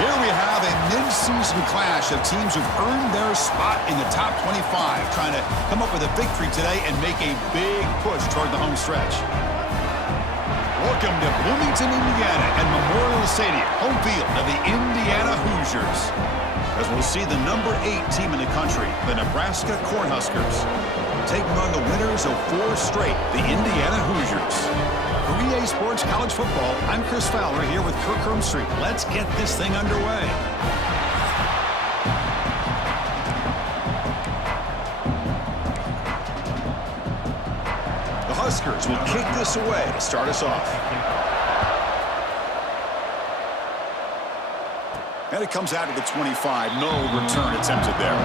Here we have a mid-season clash of teams who've earned their spot in the top 25, trying to come up with a victory today and make a big push toward the home stretch. Welcome to Bloomington, Indiana, and Memorial Stadium, home field of the Indiana Hoosiers, as we'll see the number 8 team in the country, the Nebraska Cornhuskers, taking on the winners of 4 straight, the Indiana Hoosiers. For EA Sports College Football, I'm Chris Fowler here with Kirk Hermstreet. Let's get this thing underway. The Huskers will kick this away to start us off. And it comes out to the 25. No return attempted there.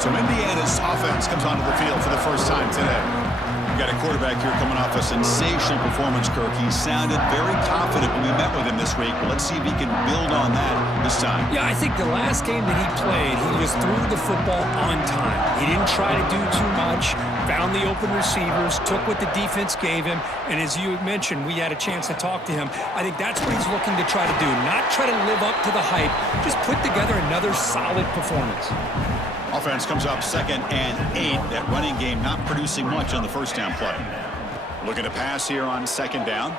So Indiana's offense comes onto the field for the first time today. We've got a quarterback here coming off a sensational performance, Kirk. He sounded very confident when we met with him this week. Let's see if he can build on that this time. Yeah, I think the last game that he played, he was through the football on time. He didn't try to do too much, found the open receivers, took what the defense gave him, and as you mentioned, we had a chance to talk to him. I think that's what he's looking to try to do, not try to live up to the hype, just put together another solid performance. Offense comes up 2nd and 8. That running game not producing much on the first down play. Looking to pass here on 2nd down.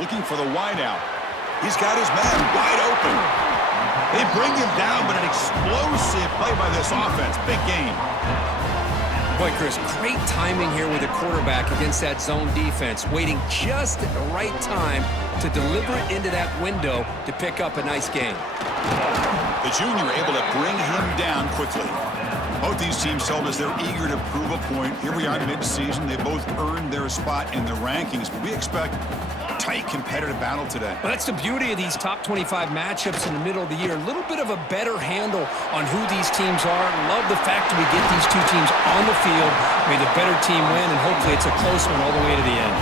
Looking for the wide out. He's got his man wide open. They bring him down, but an explosive play by this offense. Big game. Boy, Chris, great timing here with the quarterback against that zone defense, waiting just at the right time to deliver it into that window to pick up a nice gain. The junior able to bring him down quickly. Both these teams told us they're eager to prove a point. Here we are mid-season. They both earned their spot in the rankings, but we expect a tight competitive battle today. Well, that's the beauty of these top 25 matchups in the middle of the year. A little bit of a better handle on who these teams are. Love the fact that we get these two teams on the field. May the better team win, and hopefully it's a close one all the way to the end.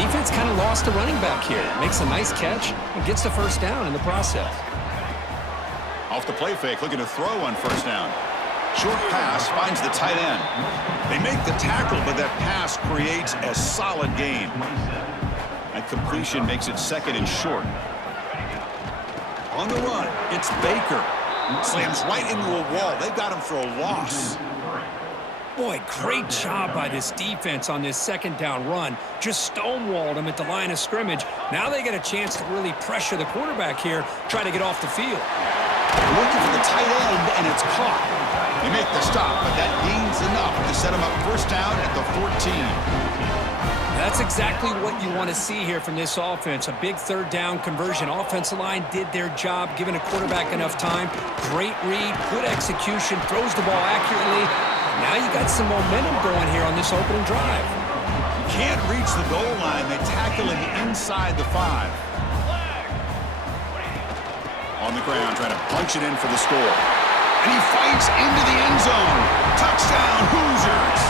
Defense kind of lost the running back here. Makes a nice catch and gets the first down in the process. Off the play fake, looking to throw on first down. Short pass finds the tight end. They make the tackle, but that pass creates a solid gain. That completion makes it 2nd and short. On the run, it's Baker. Slams right into a wall. They got him for a loss. Boy, great job by this defense on this 2nd down run. Just stonewalled him at the line of scrimmage. Now they get a chance to really pressure the quarterback here, try to get off the field. Looking for the tight end, and it's caught. They make the stop, but that gains enough to set him up first down at the 14. That's exactly what you want to see here from this offense. A big 3rd down conversion. Offensive line did their job, giving a quarterback enough time. Great read, good execution, throws the ball accurately. Now you got some momentum going here on this opening drive. You can't reach the goal line. They tackle him inside the 5. On the ground, trying to punch it in for the score. And he fights into the end zone. Touchdown, Hoosiers!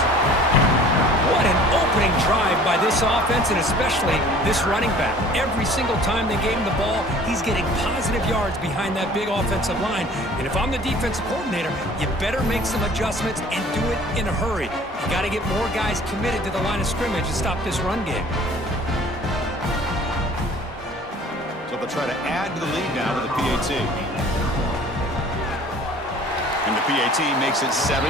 What an opening drive by this offense, and especially this running back. Every single time they gave him the ball, he's getting positive yards behind that big offensive line. And if I'm the defensive coordinator, you better make some adjustments and do it in a hurry. You got to get more guys committed to the line of scrimmage to stop this run game. So they'll try to add to the lead now with the PAT. And the PAT makes it 7-0.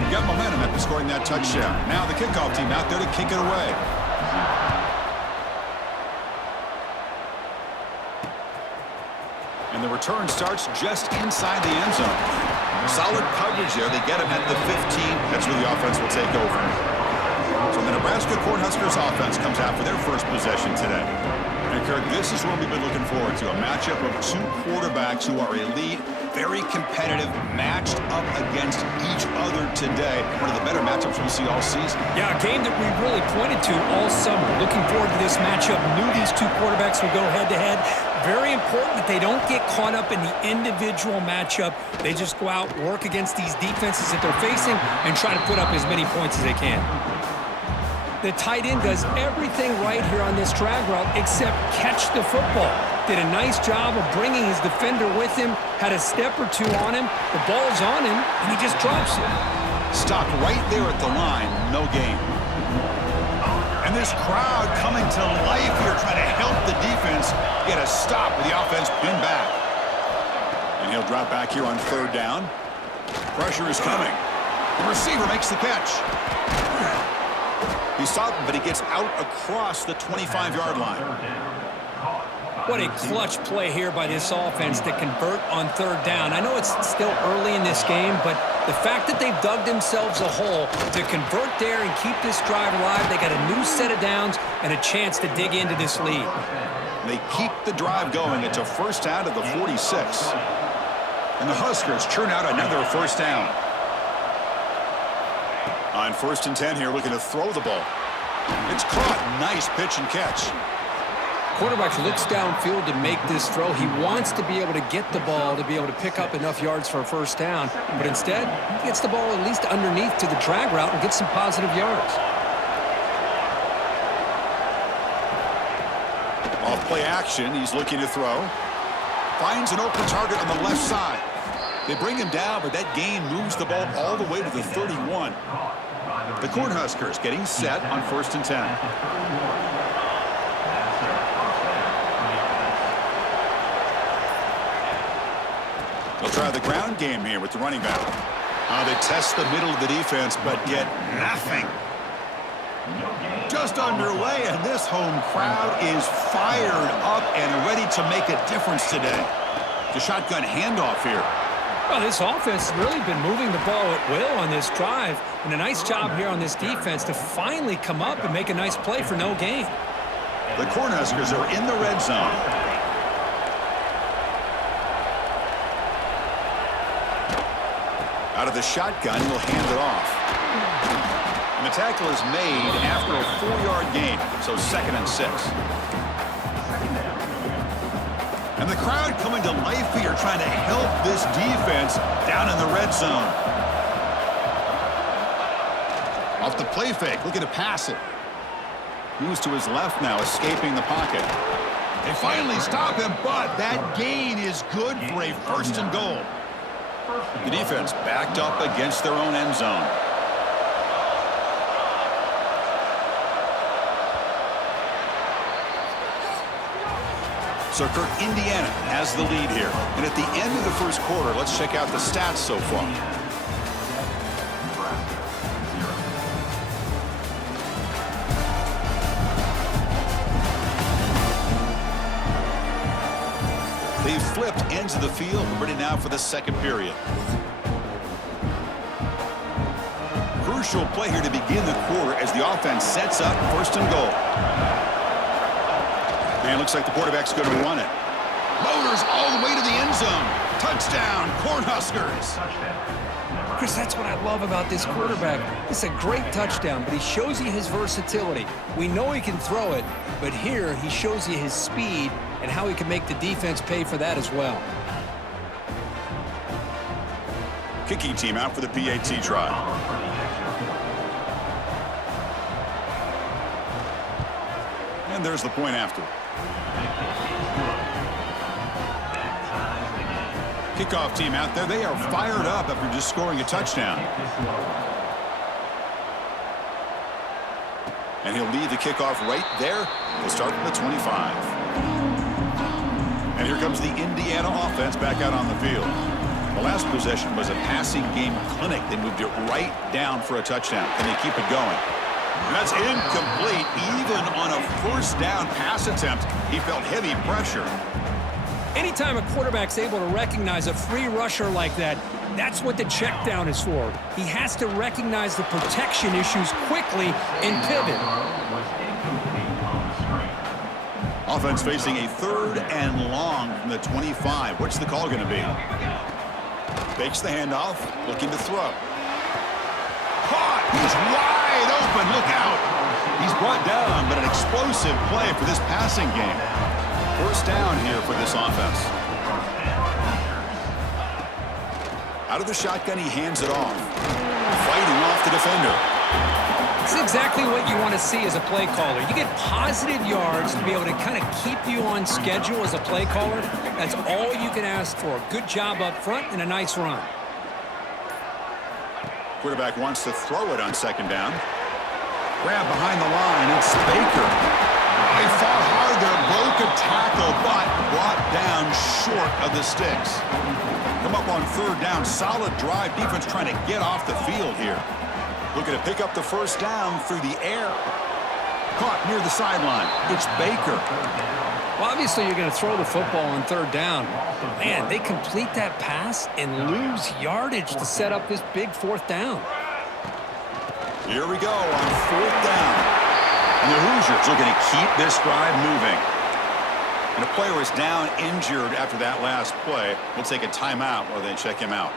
You got momentum after scoring that touchdown. Now the kickoff team out there to kick it away. And the return starts just inside the end zone. Solid coverage there. They get him at the 15. That's where the offense will take over. So the Nebraska Cornhuskers offense comes out for their first possession today. And Kirk, this is what we've been looking forward to. A matchup of 2 quarterbacks who are elite, very competitive, matched up against each other today. One of the better matchups we'll see all season. Yeah, a game that we really pointed to all summer. Looking forward to this matchup. Knew these 2 quarterbacks would go head-to-head. Very important that they don't get caught up in the individual matchup. They just go out, work against these defenses that they're facing, and try to put up as many points as they can. The tight end does everything right here on this drag route except catch the football. Did a nice job of bringing his defender with him, had a step or 2 on him, the ball's on him, and he just drops it. Stopped right there at the line, no gain. And this crowd coming to life here, trying to help the defense get a stop with the offense pinned back. And he'll drop back here on third down. Pressure is coming. The receiver makes the catch. He stopped him, but he gets out across the 25-yard line. What a clutch play here by this offense to convert on third down. I know it's still early in this game, but the fact that they've dug themselves a hole to convert there and keep this drive alive, they got a new set of downs and a chance to dig into this lead. They keep the drive going. It's a first down to the 46. And the Huskers churn out another first down. On 1st and 10 here, looking to throw the ball. It's caught. Nice pitch and catch. Quarterback looks downfield to make this throw. He wants to be able to get the ball to be able to pick up enough yards for a first down. But instead, he gets the ball at least underneath to the drag route and gets some positive yards. Off play action, he's looking to throw. Finds an open target on the left side. They bring him down, but that gain moves the ball all the way to the 31. The Cornhuskers getting set on 1st and 10. They'll try the ground game here with the running back. They test the middle of the defense, but get nothing. Just underway, and this home crowd is fired up and ready to make a difference today. The shotgun handoff here. Well, this offense has really been moving the ball at will on this drive, and a nice job here on this defense to finally come up and make a nice play for no gain. The Cornhuskers are in the red zone. Out of the shotgun, he'll hand it off. And the tackle is made after a 4-yard gain, so 2nd and 6. And the crowd coming to life here, trying to help this defense down in the red zone. Off the play fake, looking to pass it. Moves to his left now, escaping the pocket. They finally stop him, but that gain is good for a 1st and goal. The defense backed up against their own end zone. So Kirk, Indiana has the lead here. And at the end of the first quarter, let's check out the stats so far. They've flipped ends of the field, ready now for the second period. Crucial play here to begin the quarter as the offense sets up 1st and goal. And looks like the quarterback's going to run it. Motors all the way to the end zone. Touchdown, Cornhuskers. Chris, that's what I love about this quarterback. It's a great touchdown, but he shows you his versatility. We know he can throw it, but here he shows you his speed and how he can make the defense pay for that as well. Kicking team out for the PAT try. And there's the point after. Kickoff team out there. They are fired up after just scoring a touchdown. And he'll lead the kickoff right there. They'll start from the 25. And here comes the Indiana offense back out on the field. The last possession was a passing game clinic. They moved it right down for a touchdown. Can they keep it going? And that's incomplete. Even on a 1st down pass attempt, he felt heavy pressure. Anytime a quarterback's able to recognize a free rusher like that, that's what the check down is for. He has to recognize the protection issues quickly and pivot. Offense facing a 3rd and long from the 25. What's the call going to be? Fakes the handoff, looking to throw. Caught! He's wide open. Look out! He's brought down, but an explosive play for this passing game. 1st down here for this offense. Out of the shotgun, he hands it off. Fighting off the defender. It's exactly what you want to see as a play caller. You get positive yards to be able to kind of keep you on schedule as a play caller. That's all you can ask for. A good job up front and a nice run. Quarterback wants to throw it on 2nd down. Grab behind the line. It's Baker. He fought hard there, broke a tackle, but brought down short of the sticks. Come up on third down. Solid drive. Defense trying to get off the field here. Looking to pick up the first down through the air. Caught near the sideline. It's Baker. Well, obviously you're going to throw the football on third down. But man, they complete that pass and lose yardage to set up this big fourth down. Here we go on fourth down. And the Hoosiers looking to keep this drive moving. And a player is down injured after that last play. We'll take a timeout while they check him out.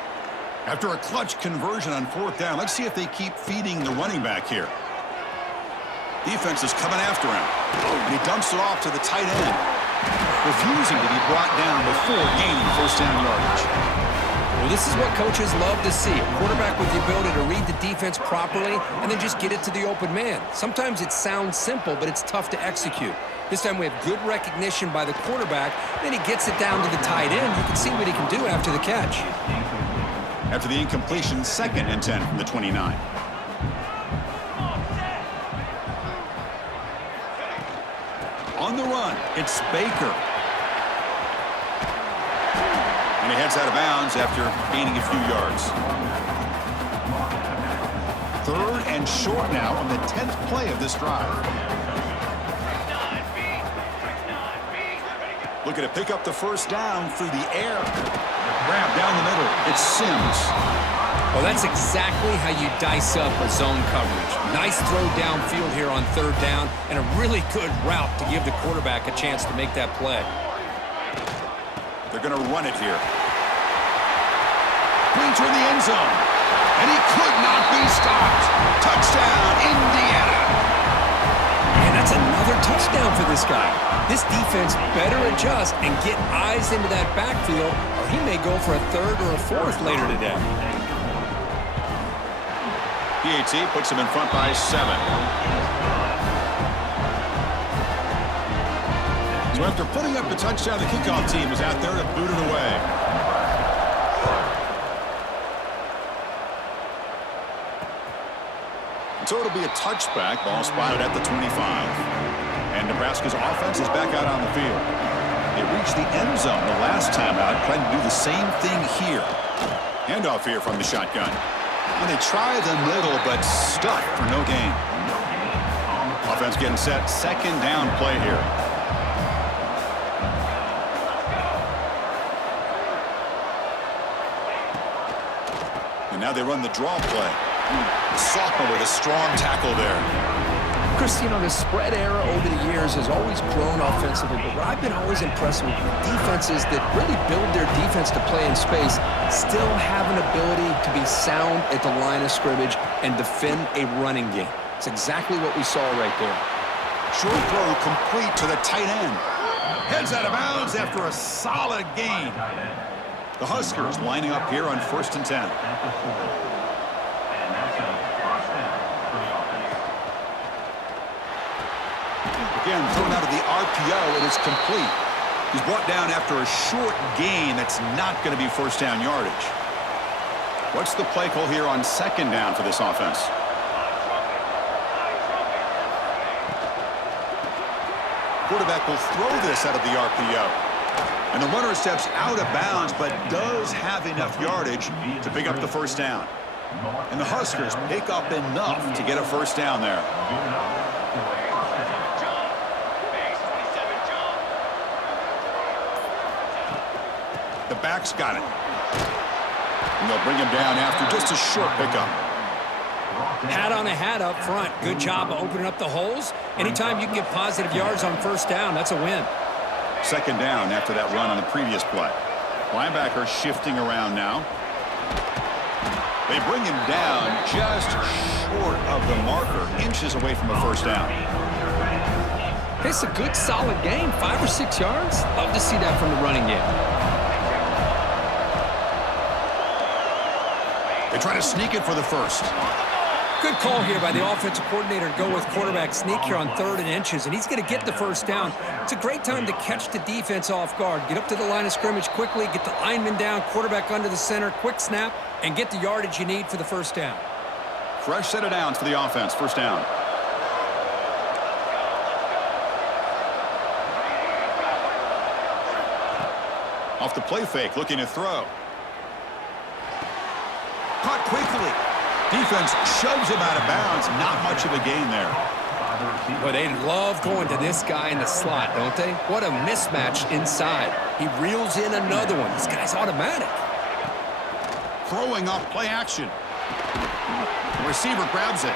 After a clutch conversion on fourth down, let's see if they keep feeding the running back here. Defense is coming after him. And he dumps it off to the tight end, refusing to be brought down before gaining first down yardage. Well, this is what coaches love to see. A quarterback with the ability to read the defense properly and then just get it to the open man. Sometimes it sounds simple, but it's tough to execute. This time we have good recognition by the quarterback. Then he gets it down to the tight end. You can see what he can do after the catch. After the incompletion, 2nd and 10 from the 29. On the run, it's Baker. And he heads out of bounds after gaining a few yards. 3rd and short now on the 10th play of this drive. Looking to pick up the first down through the air. Grab down the middle. It's Sims. Well, that's exactly how you dice up a zone coverage. Nice throw downfield here on third down, and a really good route to give the quarterback a chance to make that play. They're going to run it here. Brings her in the end zone. And he could not be stopped. Touchdown, Indiana. And that's another touchdown for this guy. This defense better adjust and get eyes into that backfield, or he may go for a 3rd or a 4th later today. PAT puts him in front by 7. So after putting up the touchdown, the kickoff team is out there to boot it away. And so it'll be a touchback. Ball spotted at the 25. And Nebraska's offense is back out on the field. They reached the end zone the last time out, trying to do the same thing here. Handoff here from the shotgun. And they try the middle, but stuck for no gain. Offense getting set. 2nd down play here. And now they run the draw play. Sophomore with a strong tackle there. Chris, you know, the spread era over the years has always grown offensively, but what I've been always impressed with defenses that really build their defense to play in space still have an ability to be sound at the line of scrimmage and defend a running game. It's exactly what we saw right there. Short throw complete to the tight end. Heads out of bounds after a solid gain. The Huskers lining up here on 1st and 10. Again, thrown out of the RPO, it is complete. He's brought down after a short gain that's not going to be first down yardage. What's the play call here on 2nd down for this offense? Quarterback will throw this out of the RPO. And the runner steps out of bounds, but does have enough yardage to pick up the first down. And the Huskers pick up enough to get a first down there. The back's got it. And they'll bring him down after just a short pickup. Hat on a hat up front. Good job of opening up the holes. Anytime you can get positive yards on first down, that's a win. 2nd down after that run on the previous play. Linebacker shifting around now. They bring him down just short of the marker, inches away from a first down. It's a good, solid game. 5 or 6 yards. Love to see that from the running game. They try to sneak it for the first. Good call here by the offensive coordinator to go with quarterback sneak here on 3rd and inches, and he's going to get the first down. It's a great time to catch the defense off guard. Get up to the line of scrimmage quickly, get the lineman down, quarterback under the center, quick snap, and get the yardage you need for the first down. Fresh set of downs for the offense. First down. Off the play fake, looking to throw. Caught quickly. Defense shoves him out of bounds. Not much of a gain there. Well, they love going to this guy in the slot, don't they? What a mismatch inside. He reels in another one. This guy's automatic. Throwing off play action. The receiver grabs it.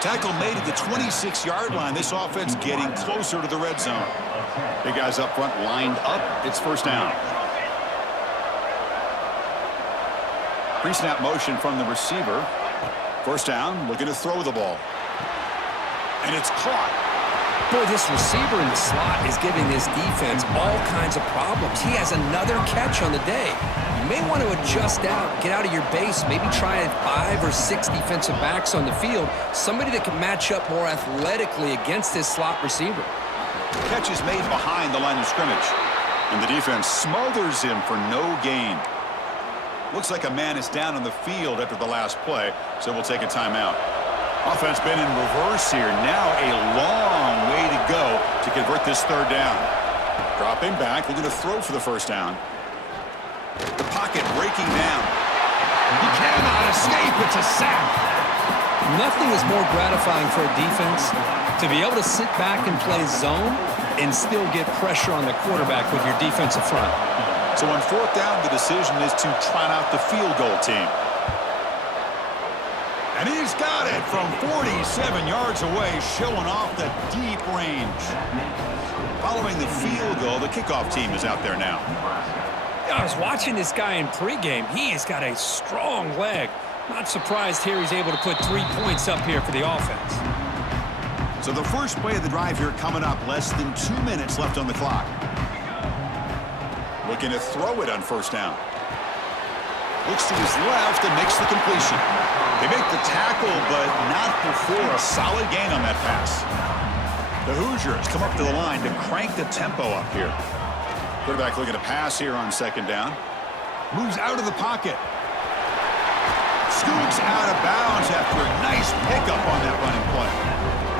Tackle made at the 26-yard line. This offense getting closer to the red zone. Big guys up front lined up. It's first down. Pre-snap motion from the receiver. First down, looking to throw the ball. And it's caught. Boy, this receiver in the slot is giving this defense all kinds of problems. He has another catch on the day. You may want to adjust out, get out of your base, maybe try 5 or 6 defensive backs on the field, somebody that can match up more athletically against this slot receiver. Catch is made behind the line of scrimmage. And the defense smothers him for no gain. Looks like a man is down on the field after the last play, so we'll take a timeout. Offense been in reverse here. Now a long way to go to convert this third down. Dropping back, looking to throw for the first down. The pocket breaking down. He cannot escape. It's a sack. Nothing is more gratifying for a defense to be able to sit back and play zone and still get pressure on the quarterback with your defensive front. So on fourth down, the decision is to trot out the field goal team. And he's got it from 47 yards away, showing off the deep range. Following the field goal, the kickoff team is out there now. I was watching this guy in pregame. He has got a strong leg. Not surprised here he's able to put 3 points up here for the offense. So the first play of the drive here coming up. Less than 2 minutes left on the clock. Looking to throw it on first down. Looks to his left and makes the completion. They make the tackle, but not before a solid gain on that pass. The Hoosiers come up to the line to crank the tempo up here. Quarterback looking to pass here on second down. Moves out of the pocket. Scoots out of bounds after a nice pickup on that running play.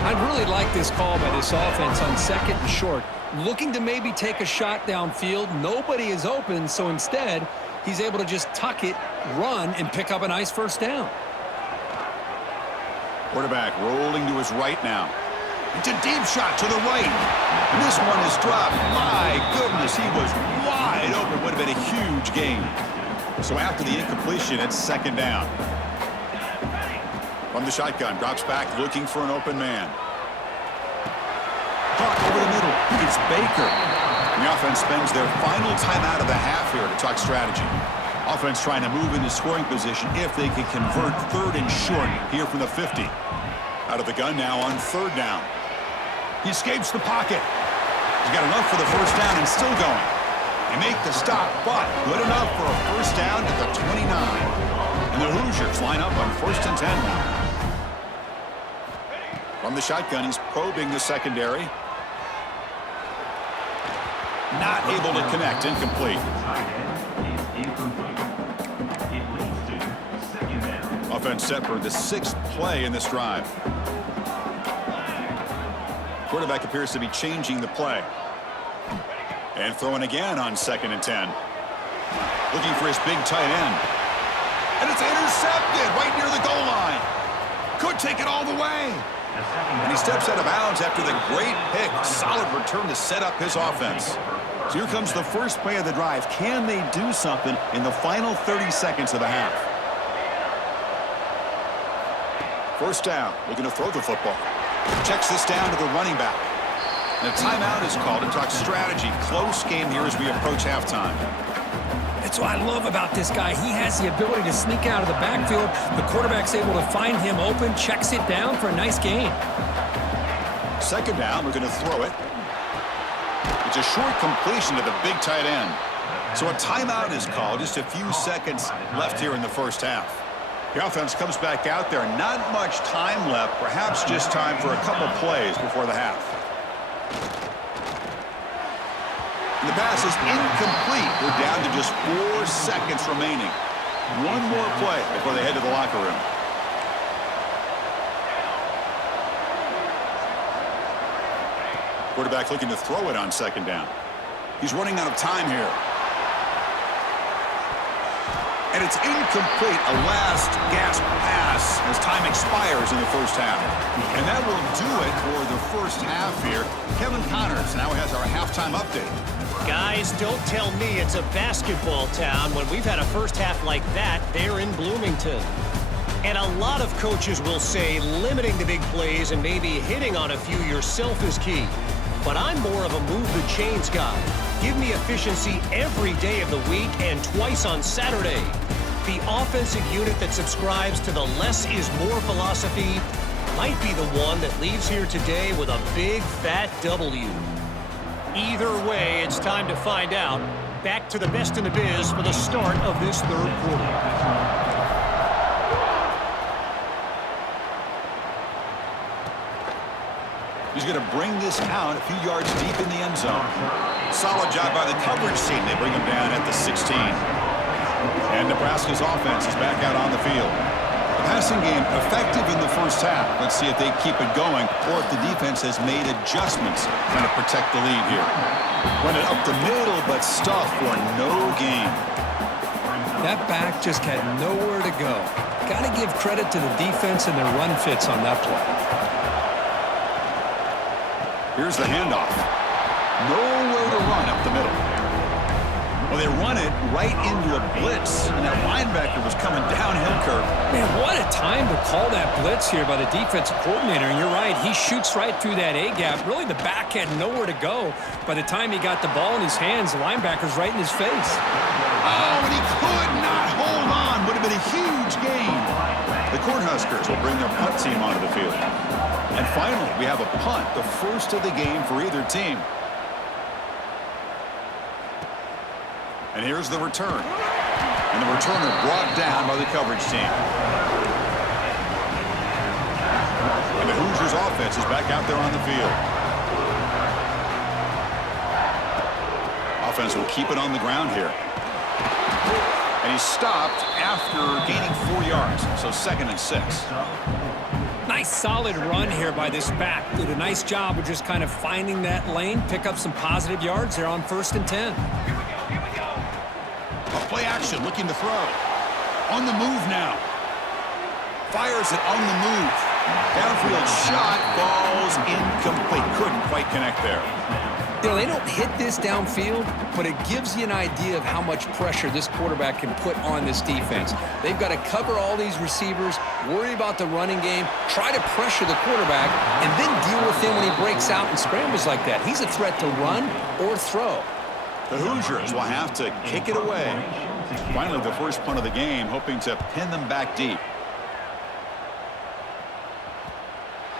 I'd really like this call by this offense on second and short. Looking to maybe take a shot downfield. Nobody is open, so instead, he's able to just tuck it, run, and pick up a nice first down. Quarterback rolling to his right now. It's a deep shot to the right. And this one is dropped. My goodness, he was wide open. Would have been a huge gain. So after the incompletion, it's second down. From the shotgun, drops back looking for an open man. Caught over the middle. It's Baker. And the offense spends their final timeout of the half here to talk strategy. Offense trying to move into scoring position if they can convert third and short here from the 50. Out of the gun now on third down. He escapes the pocket. He's got enough for the first down and still going. They make the stop, but good enough for a first down at the 29. And the Hoosiers line up on first and 10 now. From the shotgun, he's probing the secondary. Not able to connect, incomplete. Offense set for the 6th play in this drive. Quarterback appears to be changing the play. And throwing again on second and 10. Looking for his big tight end. And it's intercepted right near the goal line. Could take it all the way. And he steps out of bounds after the great pick. Solid return to set up his offense. So here comes the first play of the drive. Can they do something in the final 30 seconds of the half? First down, looking to throw the football. Checks this down to the running back. And a timeout is called to talk strategy. Close game here as we approach halftime. That's what I love about this guy. He has the ability to sneak out of the backfield. The quarterback's able to find him open, checks it down for a nice gain. Second down, we're going to throw it. It's a short completion to the big tight end. So a timeout is called. Just a few seconds left here in the first half. The offense comes back out there. Not much time left. Perhaps just time for a couple plays before the half. And the pass is incomplete. We're down to just 4 seconds remaining. One more play before they head to the locker room. Quarterback looking to throw it on second down. He's running out of time here. And it's incomplete, a last gasp pass as time expires in the first half. And that will do it for the first half here. Kevin Connors now has our halftime update. Guys, don't tell me it's a basketball town when we've had a first half like that there in Bloomington. And a lot of coaches will say limiting the big plays and maybe hitting on a few yourself is key. But I'm more of a move the chains guy. Give me efficiency every day of the week and twice on Saturday. The offensive unit that subscribes to the less is more philosophy might be the one that leaves here today with a big fat W. Either way, it's time to find out. Back to the best in the biz for the start of this third quarter. He's going to bring this out a few yards deep in the end zone. Solid job by the coverage team. They bring him down at the 16. And Nebraska's offense is back out on the field. The passing game effective in the first half. Let's see if they keep it going or if the defense has made adjustments trying to protect the lead here. Run it up the middle, but stuffed for no gain. That back just had nowhere to go. Got to give credit to the defense and their run fits on that play. Here's the handoff. Nowhere to run up the middle. Well, they run it right into a blitz, and that linebacker was coming downhill curve. Man, what a time to call that blitz here by the defensive coordinator. And you're right, he shoots right through that A-gap. Really, the back had nowhere to go. By the time he got the ball in his hands, the linebacker's right in his face. Oh, and he could not hold on. Would have been a huge gain. The Cornhuskers will bring their punt team onto the field. And finally, we have a punt, the first of the game for either team. And here's the return. And the returner brought down by the coverage team. And the Hoosiers offense is back out there on the field. Offense will keep it on the ground here. And he stopped after gaining 4 yards. So 2nd and 6. Nice solid run here by this back. Did a nice job of just kind of finding that lane, pick up some positive yards there on 1st and 10. Play action, looking to throw. On the move now. Fires it on the move. Downfield shot falls incomplete. Couldn't quite connect there. You know, they don't hit this downfield, but it gives you an idea of how much pressure this quarterback can put on this defense. They've got to cover all these receivers, worry about the running game, try to pressure the quarterback, and then deal with him when he breaks out and scrambles like that. He's a threat to run or throw. The Hoosiers will have to kick it away. Finally, the first punt of the game, hoping to pin them back deep.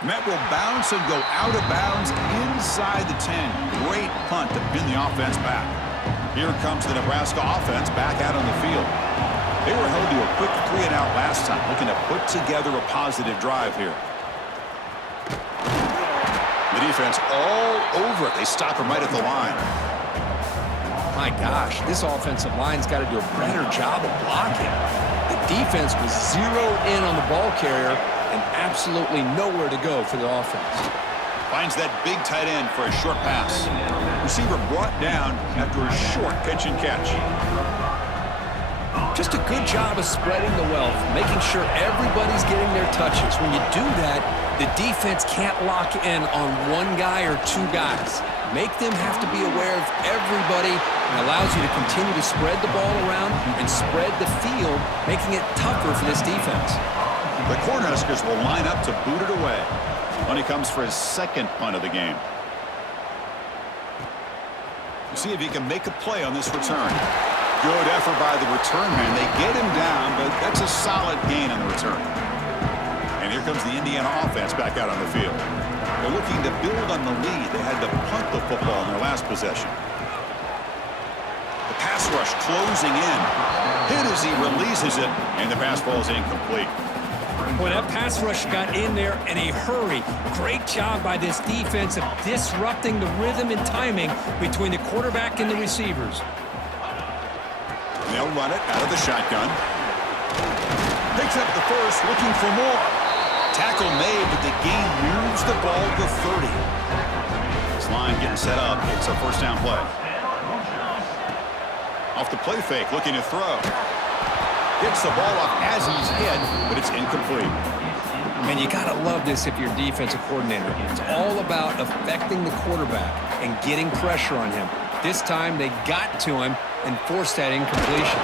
Met will bounce and go out of bounds inside the 10. Great punt to pin the offense back. Here comes the Nebraska offense back out on the field. They were held to a quick 3-and-out last time, looking to put together a positive drive here. The defense all over it. They stop him right at the line. My gosh, this offensive line's got to do a better job of blocking. The defense was zeroed in on the ball carrier and absolutely nowhere to go for the offense. Finds that big tight end for a short pass. Receiver brought down after a short pitch and catch. Just a good job of spreading the wealth, making sure everybody's getting their touches. When you do that, the defense can't lock in on one guy or two guys. Make them have to be aware of everybody and allows you to continue to spread the ball around and spread the field, making it tougher for this defense. The Cornhuskers will line up to boot it away when he comes for his 2nd punt of the game. See if he can make a play on this return. Good effort by the return man. They get him down, but that's a solid gain on the return. And here comes the Indiana offense back out on the field. They're looking to build on the lead. They had to punt the football in their last possession. The pass rush closing in. Hit as he releases it, and the pass ball is incomplete. Boy, that pass rush got in there in a hurry. Great job by this defense of disrupting the rhythm and timing between the quarterback and the receivers. They'll run it out of the shotgun. Picks up the first, looking for more. Tackle made, but the gain moves the ball to 30. This line getting set up. It's a first down play. Off the play fake, looking to throw. Gets the ball up as he's hit, but it's incomplete. Man, you got to love this if you're a defensive coordinator. It's all about affecting the quarterback and getting pressure on him. This time, they got to him and forced that incompletion.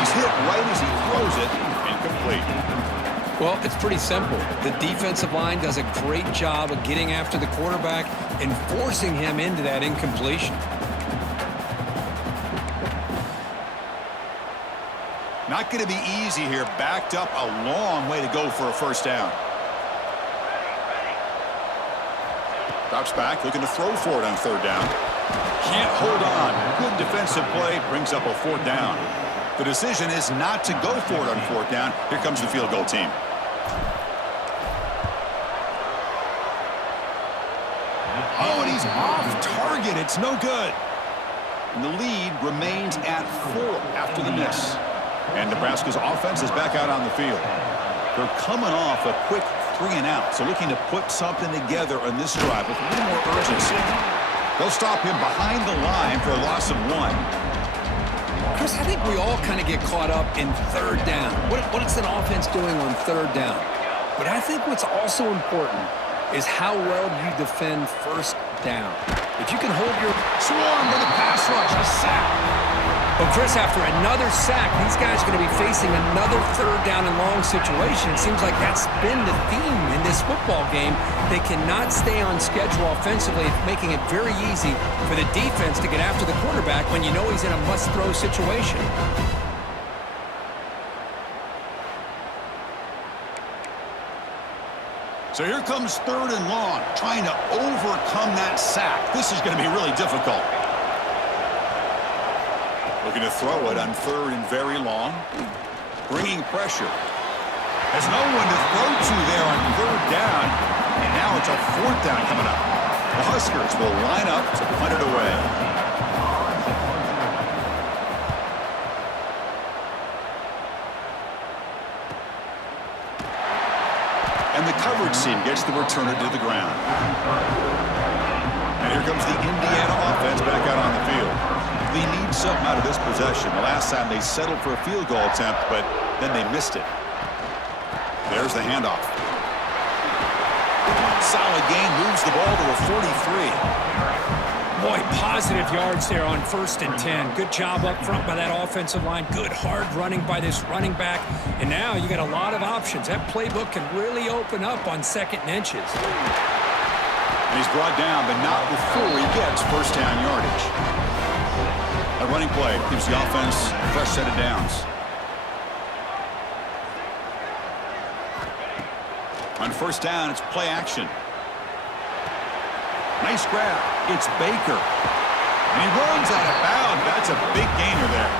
He's hit right as he throws it. Incomplete. Well, it's pretty simple. The defensive line does a great job of getting after the quarterback and forcing him into that incompletion. Not going to be easy here. Backed up a long way to go for a first down. Drops back, looking to throw for it on third down. Can't hold on. Good defensive play, brings up a fourth down. The decision is not to go for it on fourth down. Here comes the field goal team. Oh, and he's off target. It's no good. And the lead remains at 4 after the miss. And Nebraska's offense is back out on the field. They're coming off a quick 3-and-out, so looking to put something together on this drive with a little more urgency. They'll stop him behind the line for a loss of 1. Chris, I think we all kind of get caught up in third down. What is an offense doing on third down? But I think what's also important is how well you defend first down. If you can hold your Swarm with a pass rush, a sack. Well, Chris, after another sack, these guys are going to be facing another third down and long situation. It seems like that's been the theme in this football game. They cannot stay on schedule offensively, making it very easy for the defense to get after the quarterback when you know he's in a must-throw situation. So here comes third and long, trying to overcome that sack. This is going to be really difficult. Looking to throw it on third and very long. Bringing pressure. Has no one to throw to there on third down. And now it's a fourth down coming up. The Huskers will line up to punt it away. And the coverage team gets the returner to the ground. And here comes the Indiana offense back out on the field. They need something out of this possession. The last time they settled for a field goal attempt, but then they missed it. There's the handoff. Solid gain, moves the ball to a 43. Boy, positive yards there on 1st and 10. Good job up front by that offensive line. Good hard running by this running back. And now you got a lot of options. That playbook can really open up on 2nd and inches. And he's brought down, but not before he gets first down yardage. A running play gives the offense a fresh set of downs. On first down, it's play action. Nice grab. It's Baker. And he runs out of bounds. That's a big gainer there.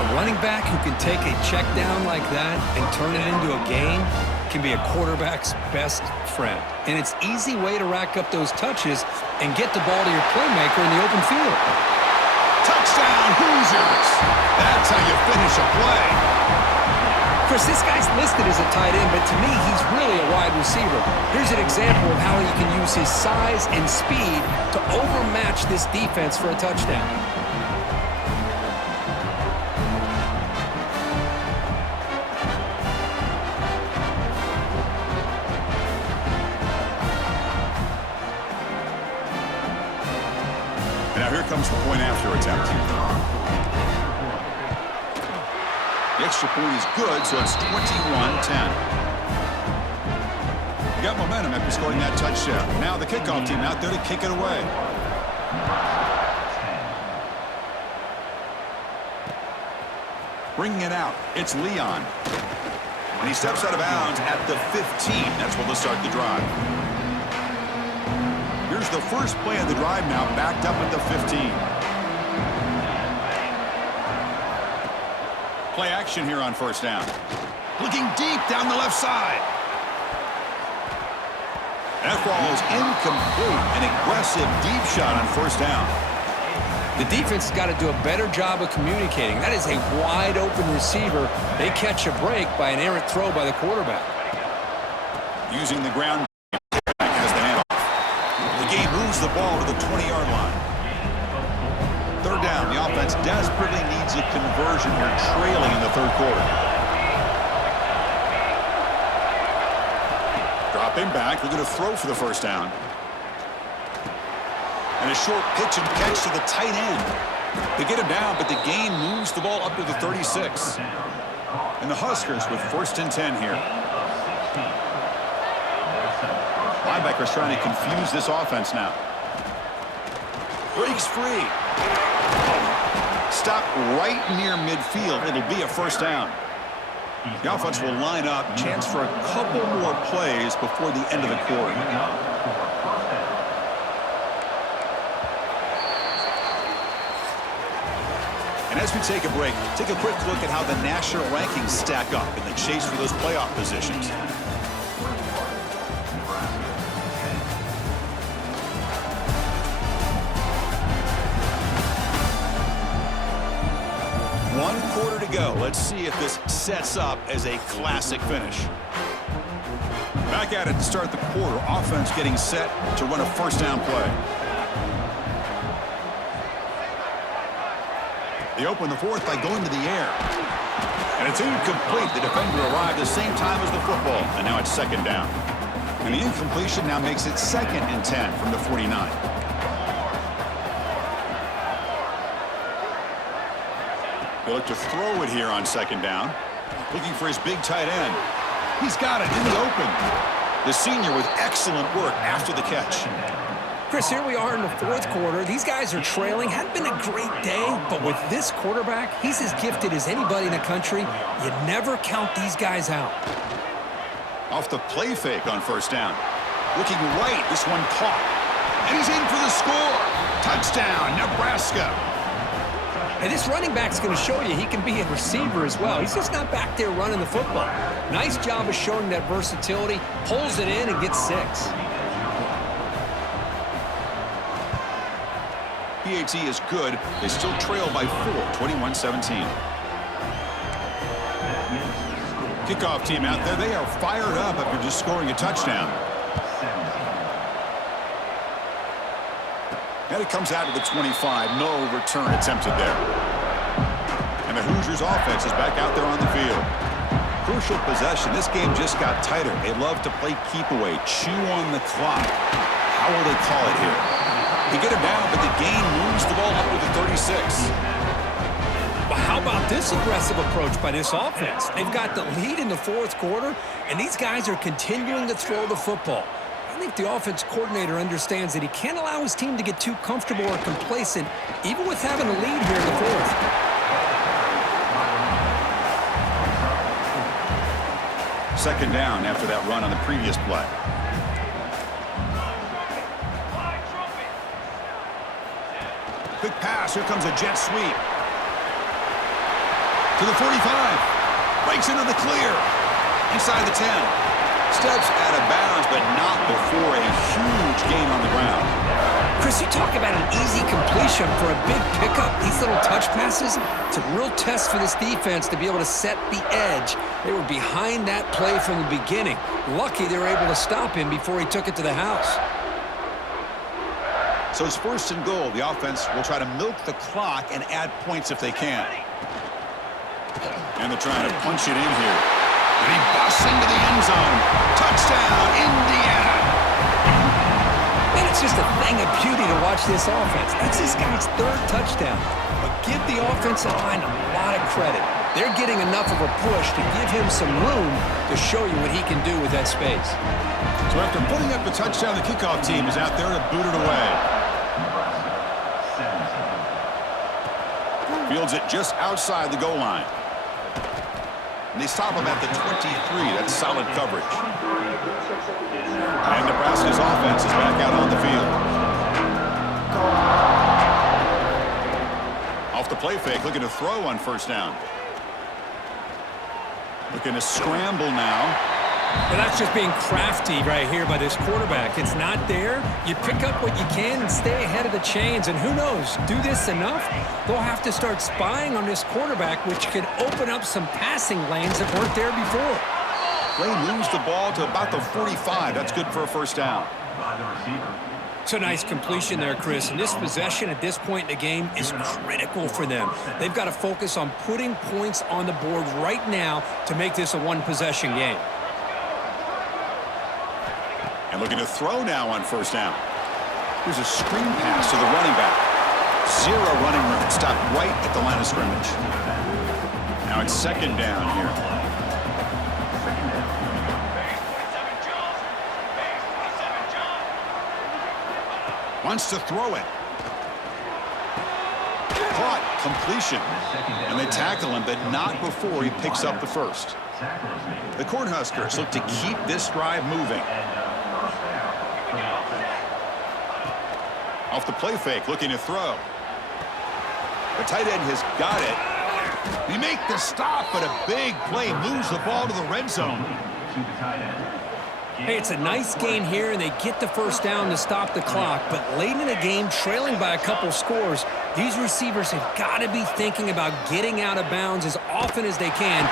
A running back who can take a check down like that and turn it into a gain can be a quarterback's best friend. And it's an easy way to rack up those touches and get the ball to your playmaker in the open field. Touchdown, Hoosiers. That's how you finish a play. Chris, this guy's listed as a tight end, but to me, he's really a wide receiver. Here's an example of how he can use his size and speed to overmatch this defense for a touchdown. And now here comes the point after attempt. The extra point is good, so it's 21-10. You got momentum after scoring that touchdown. Now the kickoff team out there to kick it away. Bringing it out, it's Leon. And he steps out of bounds at the 15. That's where they'll start the drive. Here's the first play of the drive now, backed up at the 15. Play action here on first down. Looking deep down the left side. That ball is incomplete. An aggressive deep shot on first down. The defense has got to do a better job of communicating. That is a wide-open receiver. They catch a break by an errant throw by the quarterback. Using the ground as the handoff. The game moves the ball to the 20-yard line. Third down. The offense desperately needs a conversion here, trailing in the third quarter. Dropping back. They're going to throw for the first down. And a short pitch and catch to the tight end. They get him down, but the gain moves the ball up to the 36. And the Huskers with 1st and 10 here. Linebackers trying to confuse this offense now. Breaks free. Stop right near midfield. It'll be a first down. The offense will line up. Chance for a couple more plays before the end of the quarter. And as we take a break, take a quick look at how the national rankings stack up in the chase for those playoff positions. One quarter to go. Let's see if this sets up as a classic finish. Back at it to start the quarter. Offense getting set to run a first down play. They open the fourth by going to the air. And it's incomplete. The defender arrived the same time as the football. And now it's second down. And the incompletion now makes it 2nd and 10 from the 49. They look to throw it here on second down. Looking for his big tight end. He's got it in the open. The senior with excellent work after the catch. Chris, here we are in the fourth quarter. These guys are trailing. Hadn't been a great day, but with this quarterback, he's as gifted as anybody in the country. You never count these guys out. Off the play fake on first down. Looking right, this one caught. And he's in for the score. Touchdown, Nebraska. And this running back's going to show you he can be a receiver as well. He's just not back there running the football. Nice job of showing that versatility. Pulls it in and gets 6. PAT is good. They still trail by 4, 21-17. Kickoff team out there. They are fired up after just scoring a touchdown. And it comes out to the 25. No return attempted there. And the Hoosiers offense is back out there on the field. Crucial possession. This game just got tighter. They love to play keep away, chew on the clock. How will they call it here? They get him down, but the gain moves the ball up to the 36. Well, how about this aggressive approach by this offense? They've got the lead in the fourth quarter, and these guys are continuing to throw the football. I think the offense coordinator understands that he can't allow his team to get too comfortable or complacent, even with having a lead here in the fourth. Second down after that run on the previous play. Quick pass. Here comes a jet sweep. To the 45. Breaks into the clear. Inside the 10. Steps out of bounds, but not before a huge gain on the ground. Chris, you talk about an easy completion for a big pickup. These little touch passes, it's a real test for this defense to be able to set the edge. They were behind that play from the beginning. Lucky they were able to stop him before he took it to the house. So it's 1st and goal. The offense will try to milk the clock and add points if they can. And they're trying to punch it in here. And he busts into the end zone. Touchdown, Indiana. Man, it's just a thing of beauty to watch this offense. That's this guy's 3rd touchdown. But give the offensive line a lot of credit. They're getting enough of a push to give him some room to show you what he can do with that space. So after putting up the touchdown, the kickoff team is out there to boot it away. Fields it just outside the goal line. And they stop him at the 23. That's solid coverage. And Nebraska's offense is back out on the field. Off the play fake, looking to throw on first down. Looking to scramble now. Well, that's just being crafty right here by this quarterback. It's not there. You pick up what you can and stay ahead of the chains. And who knows, do this enough, they'll have to start spying on this quarterback, which could open up some passing lanes that weren't there before. Play moves the ball to about the 45. That's good for a first down. It's a nice completion there, Chris. And this possession at this point in the game is critical for them. They've got to focus on putting points on the board right now to make this a one-possession game. And looking to throw now on first down. Here's a screen pass to the running back. 0 running room. Stopped right at the line of scrimmage. Now it's second down here. Wants to throw it. Caught. Completion. And they tackle him, but not before he picks up the first. The Cornhuskers look to keep this drive moving. Off the play fake, looking to throw. The tight end has got it. They make the stop, but a big play moves the ball to the red zone. Hey, it's a nice gain here, and they get the first down to stop the clock. But late in the game, trailing by a couple scores, these receivers have got to be thinking about getting out of bounds as often as they can.